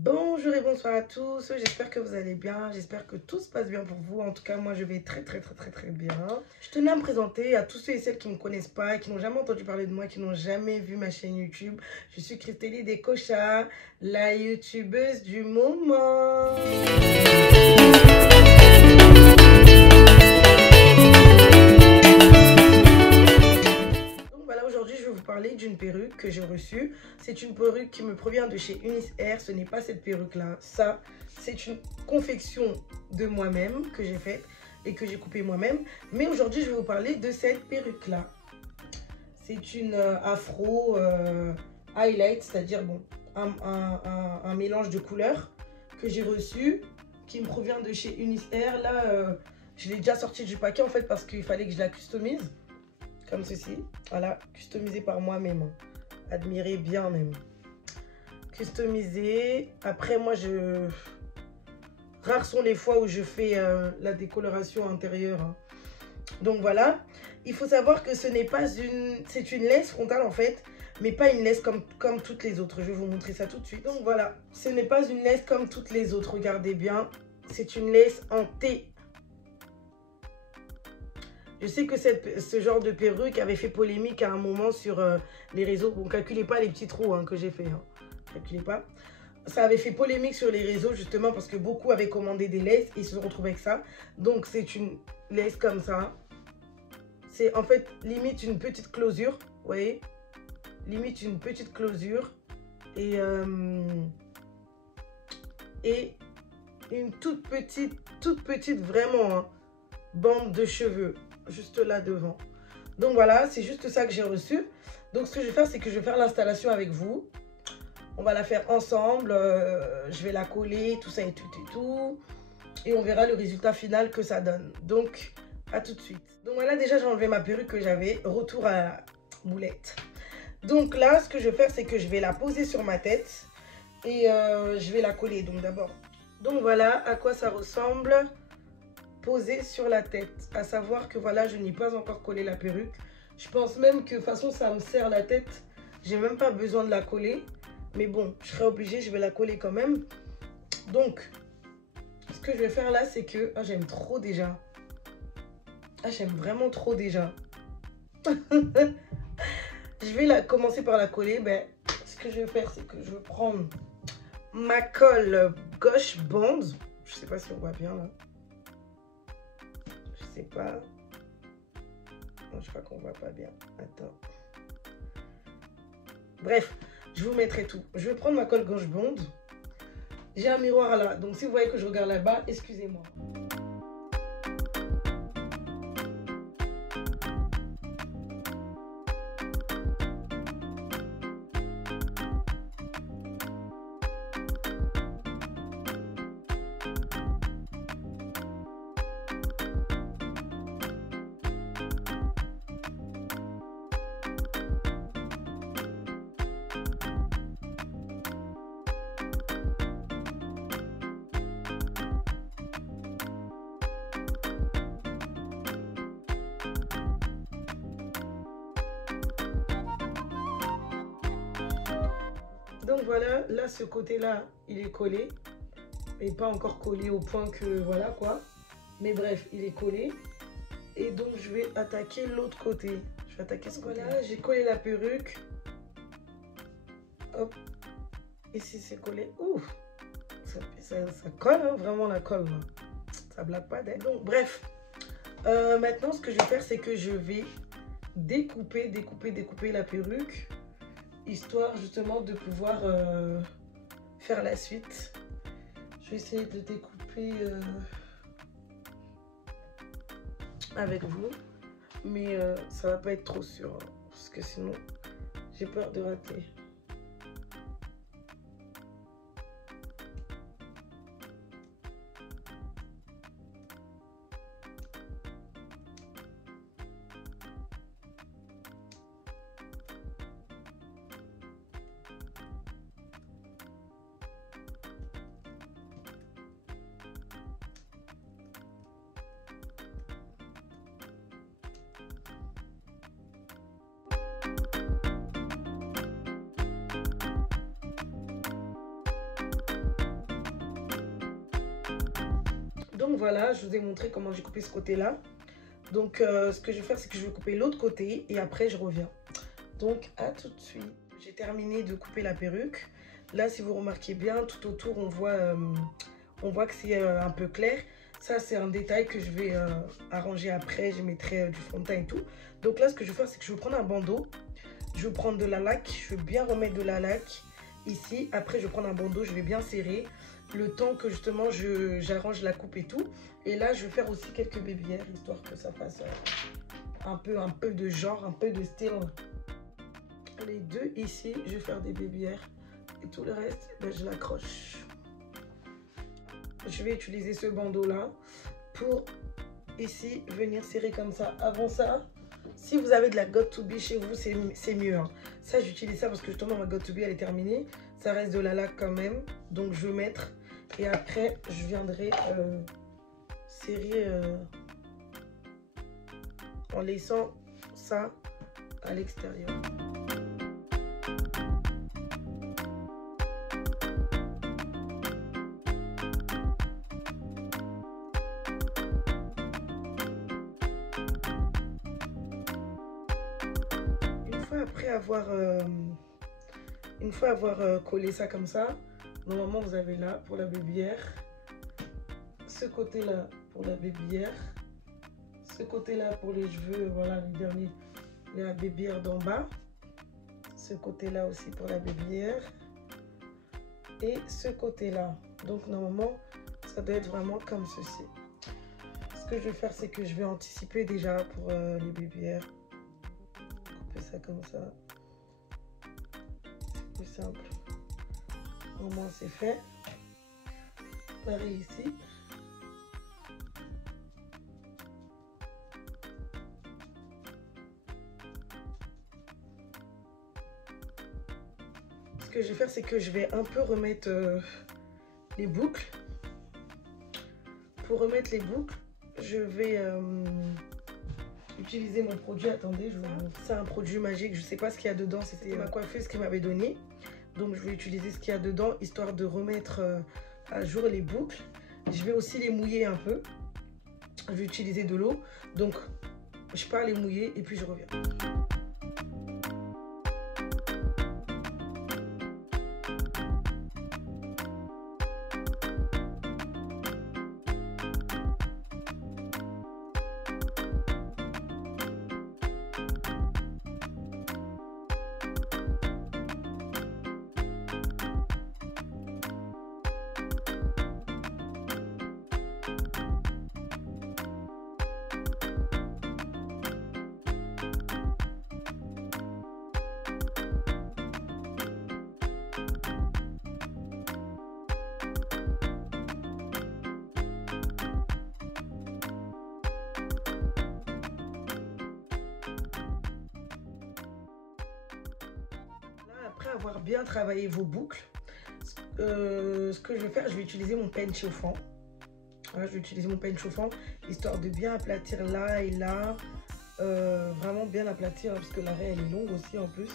Bonjour et bonsoir à tous, j'espère que vous allez bien, j'espère que tout se passe bien pour vous. En tout cas, moi je vais très bien. Je tenais à me présenter à tous ceux et celles qui ne me connaissent pas, qui n'ont jamais entendu parler de moi, qui n'ont jamais vu ma chaîne YouTube. Je suis Christélie Descocha, la youtubeuse du moment. Aujourd'hui, je vais vous parler d'une perruque que j'ai reçue. C'est une perruque qui me provient de chez Unis Hair. Ce n'est pas cette perruque-là. Ça, c'est une confection de moi-même que j'ai faite et que j'ai coupée moi-même. Mais aujourd'hui, je vais vous parler de cette perruque-là. C'est une afro highlight, c'est-à-dire bon, un mélange de couleurs que j'ai reçu, qui me provient de chez Unis Hair. Là, je l'ai déjà sortie du paquet en fait parce qu'il fallait que je la customise. Comme ceci, voilà, customisé par moi-même, admirez bien même, customisé. Après moi rares sont les fois où je fais la décoloration intérieure, hein. Donc voilà, il faut savoir que ce n'est pas c'est une laisse frontale en fait, mais pas une laisse comme toutes les autres. Je vais vous montrer ça tout de suite. Donc voilà, ce n'est pas une laisse comme toutes les autres, regardez bien, c'est une laisse en T. Je sais que ce genre de perruque avait fait polémique à un moment sur les réseaux. Bon, calculez pas les petits trous hein, que j'ai fait. Hein. Calculez pas. Ça avait fait polémique sur les réseaux justement parce que beaucoup avaient commandé des laisses et se sont retrouvés avec ça. Donc, c'est une laisse comme ça. C'est en fait limite une petite closure. Vous voyez? Limite une petite closure. Et une toute petite vraiment hein, bande de cheveux. Juste là devant. Donc voilà, c'est juste ça que j'ai reçu. Donc ce que je vais faire, c'est que je vais faire l'installation avec vous. On va la faire ensemble. Je vais la coller, tout ça et tout. Et on verra le résultat final que ça donne. Donc, à tout de suite. Donc voilà, déjà j'ai enlevé ma perruque que j'avais. Retour à la boulette. Donc là, ce que je vais faire, c'est que je vais la poser sur ma tête. Et je vais la coller. Donc d'abord. Donc voilà à quoi ça ressemble. Posée sur la tête, à savoir que voilà, je n'ai pas encore collé la perruque. Je pense même que de toute façon ça me serre la tête, j'ai même pas besoin de la coller, mais bon, je serai obligée, je vais la coller quand même. Donc ce que je vais faire là, c'est que j'aime trop déjà, j'aime vraiment trop déjà. Je vais commencer par la coller. Ce que je vais faire, c'est que je vais prendre ma colle Gosh Bond, je sais pas si on voit bien là. Je sais pas. Non, je crois qu'on voit pas bien. Attends. Bref, je vous mettrai tout. Je vais prendre ma colle Gosh Bond. J'ai un miroir là. Donc si vous voyez que je regarde là-bas, excusez-moi. Donc voilà, là ce côté-là, il est collé. Et pas encore collé au point que voilà quoi. Mais bref, il est collé. Et donc je vais attaquer l'autre côté. Je vais attaquer ce côté. Voilà, j'ai collé la perruque. Hop. Ici c'est collé. Ouf. Ça colle, hein, vraiment la colle. Là. Ça blague pas d'elle. Donc bref. Maintenant ce que je vais faire, c'est que je vais découper la perruque. Histoire justement de pouvoir faire la suite. Je vais essayer de découper avec vous. Mais ça va pas être trop sûr. Hein, parce que sinon, j'ai peur de rater. Donc voilà, je vous ai montré comment j'ai coupé ce côté-là. Donc ce que je vais faire, c'est que je vais couper l'autre côté et après je reviens. Donc à tout de suite. J'ai terminé de couper la perruque. Là, si vous remarquez bien, tout autour, on voit que c'est un peu clair. Ça, c'est un détail que je vais arranger après. Je mettrai du fond de teint et tout. Donc là, ce que je vais faire, c'est que je vais prendre un bandeau. Je vais prendre de la laque. Je vais bien remettre de la laque ici. Après, je vais prendre un bandeau. Je vais bien serrer. Le temps que justement, j'arrange la coupe et tout. Et là, je vais faire aussi quelques babyères, histoire que ça fasse un peu de genre, un peu de style. Les deux ici, je vais faire des babyères. Et tout le reste, ben, je l'accroche. Je vais utiliser ce bandeau là pour ici venir serrer comme ça. Avant ça, si vous avez de la Got2b chez vous, c'est mieux. Hein. Ça, j'utilise ça parce que justement ma Got2b elle est terminée. Ça reste de la laque quand même. Donc je vais mettre. Et après, je viendrai serrer en laissant ça à l'extérieur. Une fois avoir collé ça comme ça, normalement vous avez là pour la babyère, ce côté là pour la babyère, ce côté là pour les cheveux, voilà les derniers, la babyère d'en bas, ce côté là aussi pour la babyère et ce côté là. Donc normalement ça doit être vraiment comme ceci. Ce que je vais faire, c'est que je vais anticiper déjà pour les babyères. Ça comme ça, c'est plus simple. Au moins c'est fait. Pareil ici. Ce que je vais faire, c'est que je vais un peu remettre les boucles. Pour remettre les boucles, je vais utiliser mon produit. Attendez, je vous montre. C'est un produit magique, je sais pas ce qu'il y a dedans, c'était ma coiffeuse qui m'avait donné. Donc je vais utiliser ce qu'il y a dedans, histoire de remettre à jour les boucles. Je vais aussi les mouiller un peu. Je vais utiliser de l'eau. Donc je pars les mouiller et puis je reviens. Après avoir bien travaillé vos boucles, ce que je vais faire, je vais utiliser mon peigne chauffant. Voilà, je vais utiliser mon peigne chauffant, histoire de bien aplatir là et là. Vraiment bien aplatir, hein, parce que l'arrêt elle est longue aussi en plus.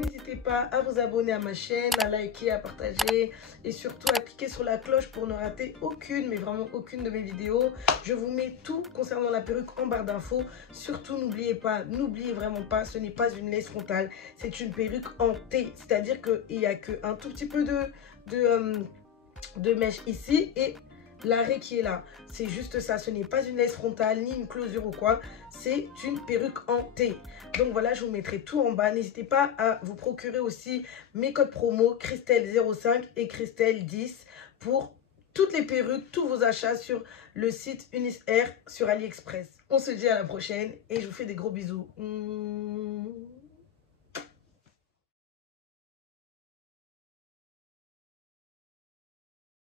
N'hésitez pas à vous abonner à ma chaîne, à liker, à partager et surtout à cliquer sur la cloche pour ne rater aucune, mais vraiment aucune de mes vidéos. Je vous mets tout concernant la perruque en barre d'infos. Surtout, n'oubliez pas, n'oubliez vraiment pas, ce n'est pas une laisse frontale, c'est une perruque en T. C'est-à-dire qu'il n'y a qu'un tout petit peu de mèche ici et l'arrêt qui est là. C'est juste ça. Ce n'est pas une laisse frontale ni une closure ou quoi. C'est une perruque en T. Donc voilà, je vous mettrai tout en bas. N'hésitez pas à vous procurer aussi mes codes promo Christelle05 et Christelle10 pour toutes les perruques, tous vos achats sur le site Unis Air sur AliExpress. On se dit à la prochaine et je vous fais des gros bisous.